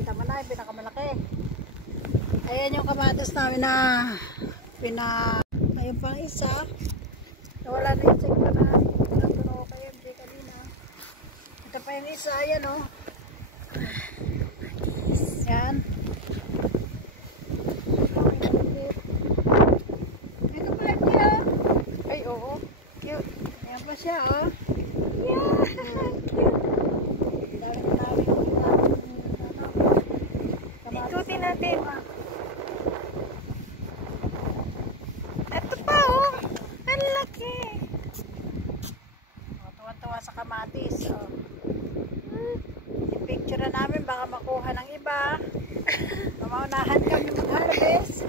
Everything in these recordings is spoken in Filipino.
Kita mo na yung pinakamalaki. Ayan yung kamatis namin na ayun pang isa. Nawala na yung sekta na natunaw kayo hindi kanina. Ito pa yung isa. Ayan o. Yan. Ito pa yung siya. Ay oo. Cute. Ayan pa siya o. Yeah. Ikutin natin. Ito pa oh. Ang laki. Tuwa-tuwa sa kamatis. Oh. I-picture na namin baka makuha ng iba. Mamaunahan kami mag-harvest.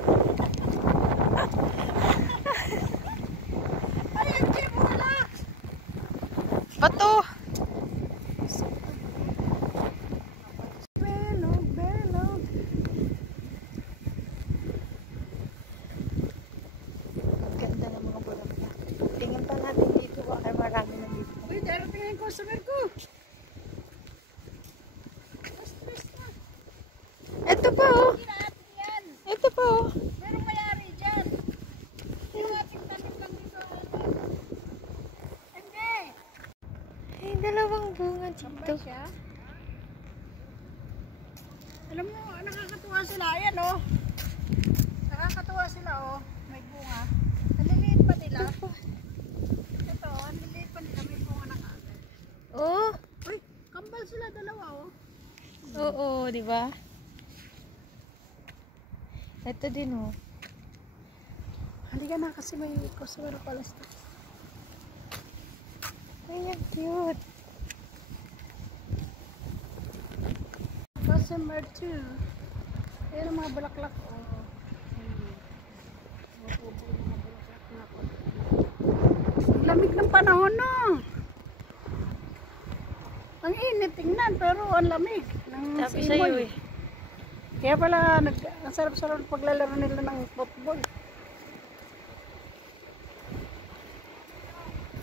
Ayun, Jim, wala. Bato. Ganda ng mga bulaklak. Tingin pa natin dito. Ay, marami na dito. Uy, darating yung customer ko. Ito pa oh. Hindi natin yan. Ito pa oh. Merong mayari dyan. Yung ating tanim lang dito. Hindi. Ay, dalawang bunga Tambay dito. siya. Alam mo, nakakatuwa sila. Ayan oh. Nakakatuwa sila oh. May bunga. Ang liliit pa nila. Ito, ang liliit pa nila. May bunga na kaagad. Oh. Uy, kambal sila dalawa oh. Oo, di ba? Ito din oh. Halika na kasi may customer pala. Ay, ang cute. Customer 2. Ayan ang mga bulaklak oh. Ang lamig ng panahon no. Ang init tingnan pero ang lamig ng Sabi simoy. sa'yo eh. Kaya pala ang sarap-sarap paglalaro nila ng football.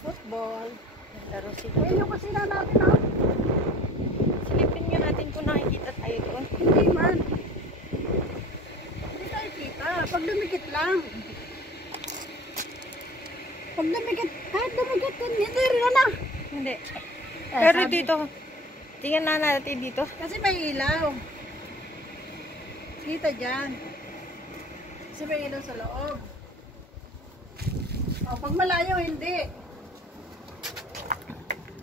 Football. Laro sila. Ayun yung kusina natin oh. Silipin nga natin kung nakikita tayo doon. Hindi man. Hindi tayo kita. Pag dumikit lang. Pag dumikit, kahit dumikit, hindi rin na. Hindi. Eh, Pero sabi- dito, tingnan na natin dito. Kasi may ilaw. Kita dyan. Kasi may ilaw sa loob. O, pag malayo, hindi.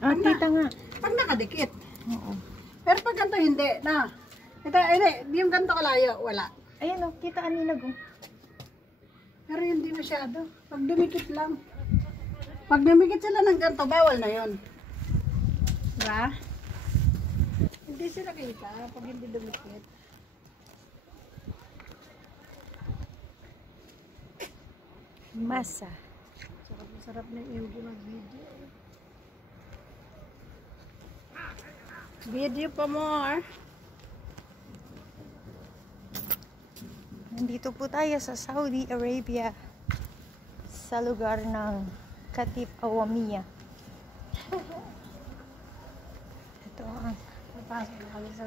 Ah, kita nga. Pag nakadikit. Oo. Pero pag ganito, hindi. Na. Ito, hindi. Yung ganito kalayo, wala. Ayan oh, kita ang nilag oh. Pero hindi masyado. Pag dumikit lang. Pag dumikit sila ng ganito, bawal na yun. Diba? Hindi sila kita pag hindi dumikit. Masa. Sarap na yung mag-video. Video pa more. Nandito po tayo sa Saudi Arabia. Sa lugar ng Katip Awamiya. Ito ang Papasok na kami sa